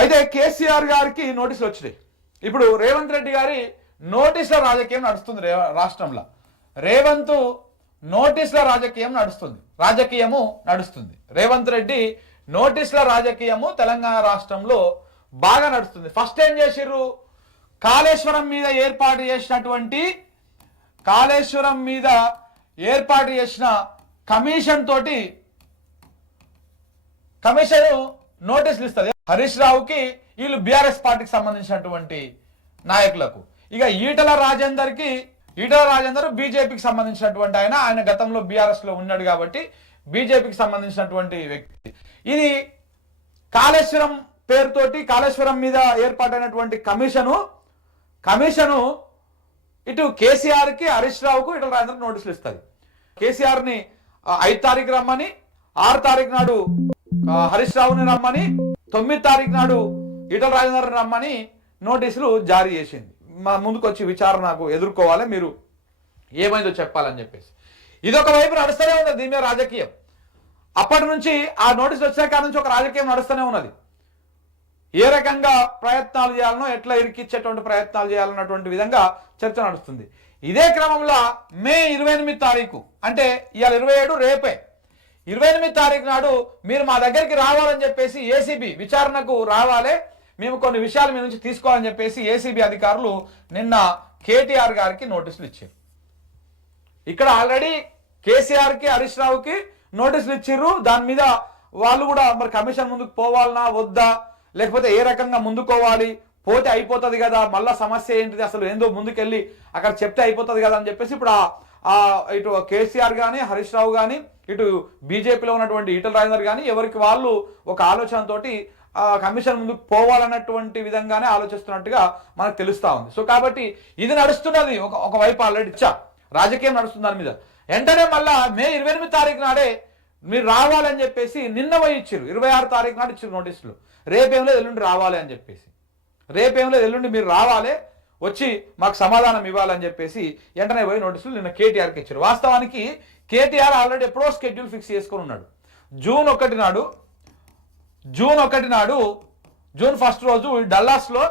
అయితే కేసీఆర్ గారికి నోటీసులు వచ్చినాయి. ఇప్పుడు రేవంత్ రెడ్డి గారి నోటీసుల రాజకీయం నడుస్తుంది రాష్ట్రంలో. రేవంత్ నోటీసుల రాజకీయము నడుస్తుంది. రేవంత్ రెడ్డి నోటీసుల రాజకీయము తెలంగాణ రాష్ట్రంలో బాగా నడుస్తుంది. ఫస్ట్ ఏం చేసిర్రు, కాళేశ్వరం మీద ఏర్పాటు చేసిన కమిషన్ తోటి కమిషన్ నోటీసులు ఇస్తుంది హరీష్ రావుకి, వీళ్ళు బీఆర్ఎస్ పార్టీకి సంబంధించినటువంటి నాయకులకు. ఇక ఈటల రాజేందర్ బీజేపీకి సంబంధించినటువంటి ఆయన గతంలో బీఆర్ఎస్ లో ఉన్నాడు కాబట్టి బీజేపీకి సంబంధించినటువంటి వ్యక్తి. ఇది కాళేశ్వరం పేరుతోటి కాళేశ్వరం మీద ఏర్పాటైనటువంటి కమిషను ఇటు కేసీఆర్ కి హరీష్ రావుకు ఈటల రాజేందర్ నోటీసులు ఇస్తుంది. కేసీఆర్ ని 5 తారీఖు రమ్మని, 6 తారీఖు నాడు హరీష్ రావుని రమ్మని, 9 తారీఖు నాడు ఈటల రాజేందర్ రమ్మని నోటీసులు జారీ చేసింది. మా ముందుకు వచ్చి విచారణకు ఎదుర్కోవాలి, మీరు ఏమైందో చెప్పాలని చెప్పేసి. ఇదొక వైపు నడుస్తూనే ఉన్నది దీని మీద రాజకీయం. అప్పటి నుంచి ఆ నోటీసులు వచ్చిన కాడ నుంచి ఒక రాజకీయం నడుస్తూనే ఉన్నది. ఏ రకంగా ప్రయత్నాలు చేయాలనో, ఎట్లా ఇరికిచ్చేటువంటి ప్రయత్నాలు చేయాలన్నటువంటి విధంగా చర్చ నడుస్తుంది. ఇదే క్రమంలో మే 28 తారీఖు అంటే ఇవాళ 27, రేపే 28 తారీఖు నాడు మీరు మా దగ్గరికి రావాలని చెప్పేసి ఏసీబీ విచారణకు రావాలి, మేము కొన్ని విషయాలు మీ నుంచి తీసుకోవాలని చెప్పేసి ఏసీబీ అధికారులు నిన్న కేటీఆర్ గారికి నోటీసులు ఇచ్చారు. ఇక్కడ ఆల్రెడీ కేసీఆర్ కి హరీష్ రావుకి నోటీసులు ఇచ్చిర్రు. దాని మీద వాళ్ళు కూడా మరి కమిషన్ ముందుకు పోవాలనా వద్దా, లేకపోతే ఏ రకంగా ముందుకోవాలి, పోతే అయిపోతుంది కదా, మళ్ళా సమస్య ఏంటిది, అసలు ఏందో ముందుకెళ్ళి అక్కడ చెప్తే అయిపోతుంది కదా అని చెప్పేసి ఇప్పుడు ఇటు కేసీఆర్ కానీ హరీష్ రావు కానీ ఇటు బీజేపీలో ఉన్నటువంటి ఈటల రాజేందర్ కానీ ఎవరికి వాళ్ళు ఒక ఆలోచనతోటి కమిషన్ ముందుకు పోవాలన్నటువంటి విధంగానే ఆలోచిస్తున్నట్టుగా మనకు తెలుస్తా ఉంది. సో కాబట్టి ఇది నడుస్తున్నది ఒకవైపు ఆల్రెడీ రాజకీయం నడుస్తుంది దాని మీద. వెంటనే మళ్ళా మే 28 తారీఖు నాడే మీరు రావాలని చెప్పేసి నిన్న పోయి ఇచ్చారు. 26 తారీఖు నాడు ఇచ్చారు నోటీసులు. రేపేం లేదు ఎల్లుండి రావాలి అని చెప్పేసి, రేపేం లేదు ఎల్లుండి మీరు రావాలి, వచ్చి మాకు సమాధానం ఇవ్వాలని చెప్పేసి వెంటనే పోయి నోటీసులు నిన్న కేటీఆర్కి ఇచ్చారు. వాస్తవానికి కేటీఆర్ ఆల్రెడీ ఎప్పుడో షెడ్యూల్ ఫిక్స్ చేసుకొని ఉన్నాడు. జూన్ 1 నాడు జూన్ 1 రోజు డల్లాస్లో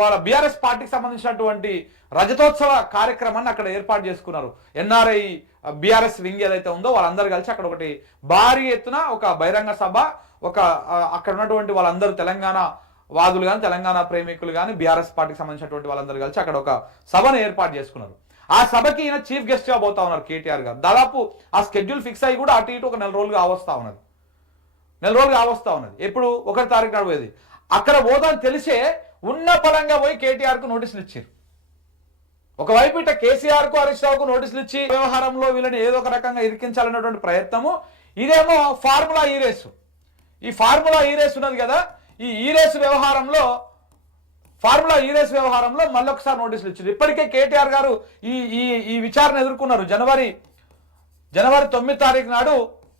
వాళ్ళ బీఆర్ఎస్ పార్టీకి సంబంధించినటువంటి రజతోత్సవ కార్యక్రమాన్ని అక్కడ ఏర్పాటు చేసుకున్నారు. ఎన్ఆర్ఐ బీఆర్ఎస్ వింగ్ ఏదైతే ఉందో వాళ్ళందరూ కలిసి అక్కడ ఒకటి భారీ ఎత్తున ఒక బహిరంగ సభ, అక్కడ ఉన్నటువంటి వాళ్ళందరూ తెలంగాణ వాదులు కానీ తెలంగాణ ప్రేమికులు కానీ బీఆర్ఎస్ పార్టీకి సంబంధించినటువంటి వాళ్ళందరూ కలిసి అక్కడ ఒక సభను ఏర్పాటు చేసుకున్నారు. ఆ సభకి ఈయన చీఫ్ గెస్ట్ గా పోతా ఉన్నారు కేటీఆర్ గారు. దాదాపు ఆ షెడ్యూల్ ఫిక్స్ అయ్యి కూడా అటు ఇటు ఒక 4 రోజులుగా అవస్థా ఉన్నది. ఎప్పుడు 1 తారీఖు నాడు పోయేది. అక్కడ పోదని తెలిసే ఉన్న పరంగా పోయి కేటీఆర్ కు నోటీసులు ఇచ్చారు. ఒకవైపు ఇట కేసీఆర్ కు హరీష్ రావుకు నోటీసులు ఇచ్చి వ్యవహారంలో వీళ్ళని ఏదో ఒక రకంగా ఇరికించాలన్నటువంటి ప్రయత్నము. ఇదేమో ఫార్ములా ఈ రేసు. ఈ ఫార్ములా ఈ రేసు ఉన్నది కదా, ఈ రేసు వ్యవహారంలో మళ్ళొకసారి నోటీసులు ఇచ్చారు. ఇప్పటికే కేటీఆర్ గారు ఈ విచారణ ఎదుర్కొన్నారు. జనవరి 9 తారీఖు నాడు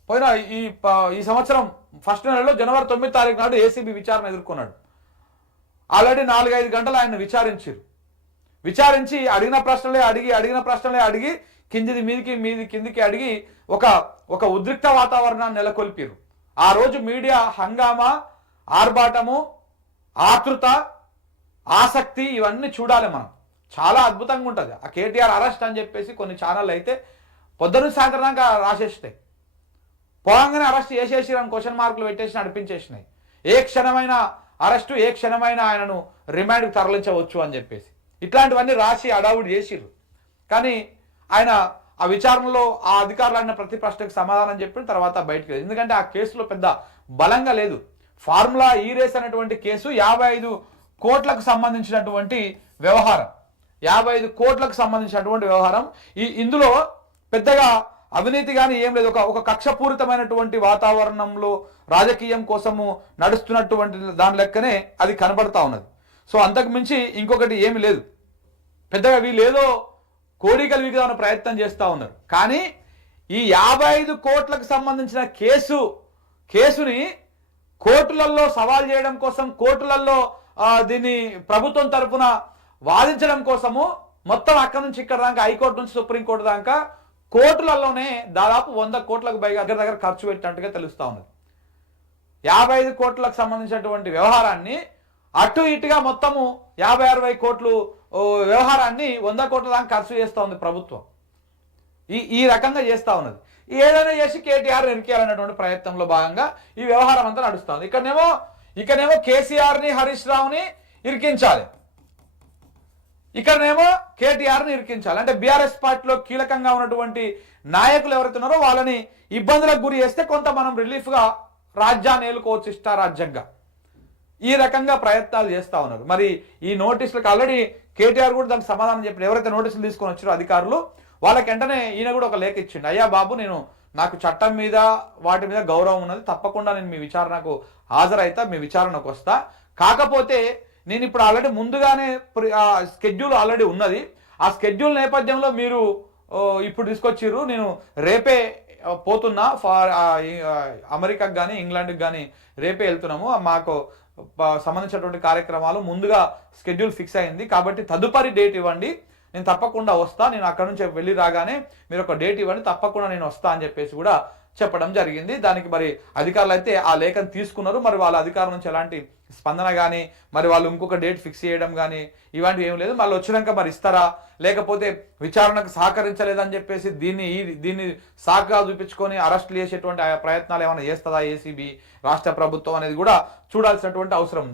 పోయిన ఈ సంవత్సరం ఫస్ట్ నెలలో జనవరి 9 తారీఖు నాడు ఏసీబీ విచారణ ఎదుర్కొన్నాడు. ఆల్రెడీ 4-5 గంటలు ఆయన విచారించి అడిగిన ప్రశ్నలే అడిగి కిందిది మీది కిందికి అడిగి ఒక ఉద్రిక్త వాతావరణాన్ని నెలకొల్పారు. ఆ రోజు మీడియా హంగామా, ఆర్భాటము, ఆతృత, ఆసక్తి ఇవన్నీ చూడాలి మనం. చాలా అద్భుతంగా ఉంటుంది. ఆ కేటీఆర్ అరెస్ట్ అని చెప్పేసి కొన్ని ఛానళ్ళు అయితే పొద్దున్న సాయంత్రం దాకా రాసేస్తాయి. పోగానే అరెస్ట్ చేసేసిరని క్వశ్చన్ మార్కులు పెట్టేసి నడిపించేసినాయి. ఏ క్షణమైన అరెస్టు, ఏ క్షణమైన ఆయనను రిమాండ్కి తరలించవచ్చు అని చెప్పేసి ఇట్లాంటివన్నీ రాసి అడావుడి చేసిర్రు. కానీ ఆయన ఆ విచారణలో ఆ అధికారులు అన్న ప్రతి ప్రశ్నకు సమాధానం చెప్పిన తర్వాత బయటకు లేదు. ఎందుకంటే ఆ కేసులో పెద్ద బలంగా లేదు. ఫార్ములా ఈ రేస్ అనేటువంటి కేసు 55 కోట్లకు సంబంధించినటువంటి వ్యవహారం. 55 కోట్లకు సంబంధించినటువంటి వ్యవహారం. ఇందులో పెద్దగా అవినీతి కానీ ఏం లేదు. ఒక కక్షపూరితమైనటువంటి వాతావరణంలో రాజకీయం కోసము నడుస్తున్నటువంటి దాని లెక్కనే అది కనబడతా ఉన్నది. సో అంతకు మించి ఇంకొకటి ఏమి లేదు. పెద్దగా వీళ్ళేదో కోరికలు విగదాన ప్రయత్నం చేస్తూ ఉన్నారు. కానీ ఈ 55 కోట్లకు సంబంధించిన కేసుని కోర్టులలో సవాల్ చేయడం కోసం, కోర్టులలో దీన్ని ప్రభుత్వం తరఫున వాదించడం కోసము మొత్తం అక్కడి నుంచి ఇక్కడ దాకా, హైకోర్టు నుంచి సుప్రీంకోర్టు దాకా కోర్టులలోనే దాదాపు 100 కోట్లకు పైగా దగ్గర ఖర్చు పెట్టినట్టుగా తెలుస్తా ఉన్నది. 55 కోట్లకు సంబంధించినటువంటి వ్యవహారాన్ని అటు ఇటుగా మొత్తము 50-60 కోట్లు వ్యవహారాన్ని 100 కోట్ల దాకా ఖర్చు చేస్తూ ఉంది ప్రభుత్వం. ఈ రకంగా చేస్తూ ఉన్నది. ఏదైనా చేసి కేటీఆర్ ఇరికేయాలన్నటువంటి ప్రయత్నంలో భాగంగా ఈ వ్యవహారం అంతా నడుస్తుంది. ఇక్కడనేమో కేసీఆర్ని హరీష్ రావుని ఇరికించాలి, ఇక్కడనేమో కేటీఆర్ని ఇరికించాలి. అంటే బీఆర్ఎస్ పార్టీలో కీలకంగా ఉన్నటువంటి నాయకులు ఎవరైతే ఉన్నారో వాళ్ళని ఇబ్బందులకు గురి చేస్తే కొంత మనం రిలీఫ్గా రాజ్యాన్ని ఏలుకోవచ్చు ఇష్టారాజ్యంగా. ఈ రకంగా ప్రయత్నాలు చేస్తూ ఉన్నారు. మరి ఈ నోటీసులకు ఆల్రెడీ కేటీఆర్ కూడా దానికి సమాధానం చెప్పారు. ఎవరైతే నోటీసులు తీసుకొని వచ్చారో అధికారులు వాళ్ళకి వెంటనే ఈయన కూడా ఒక లేఖ ఇచ్చిండు. అయ్యా బాబు, నాకు చట్టం మీద వాటి మీద గౌరవం ఉన్నది, తప్పకుండా నేను మీ విచారణకు హాజరైతా, మీ విచారణకు వస్తా. కాకపోతే నేను ఇప్పుడు ఆల్రెడీ ముందుగానే స్కెడ్యూల్ ఆల్రెడీ ఉన్నది. ఆ స్కెడ్యూల్ నేపథ్యంలో మీరు ఇప్పుడు తీసుకొచ్చిర్రు. నేను రేపే పోతున్నా అమెరికాకు కానీ ఇంగ్లాండ్కి కానీ రేపే వెళ్తున్నాము. మాకు సంబంధించినటువంటి కార్యక్రమాలు ముందుగా స్కెడ్యూల్ ఫిక్స్ అయింది. కాబట్టి తదుపరి డేట్ ఇవ్వండి, నేను తప్పకుండా వస్తా. నేను అక్కడ నుంచి వెళ్ళి రాగానే మీరు ఒక డేట్ ఇవ్వండి, తప్పకుండా నేను వస్తా అని చెప్పేసి కూడా చెప్పడం జరిగింది. దానికి మరి అధికారులు అయితే ఆ లేఖను తీసుకున్నారు. మరి వాళ్ళ అధికారుల నుంచి ఎలాంటి స్పందన కానీ, మరి వాళ్ళు ఇంకొక డేట్ ఫిక్స్ చేయడం కానీ ఇలాంటివి ఏం లేదు. మళ్ళీ వచ్చినాక మరి ఇస్తారా, లేకపోతే విచారణకు సహకరించలేదని చెప్పేసి దీన్ని సాకుగా చూపించుకొని అరెస్టులు చేసేటువంటి ప్రయత్నాలు ఏమైనా చేస్తుందా ఏసీబీ, రాష్ట్ర ప్రభుత్వం అనేది కూడా చూడాల్సినటువంటి అవసరం ఉంది.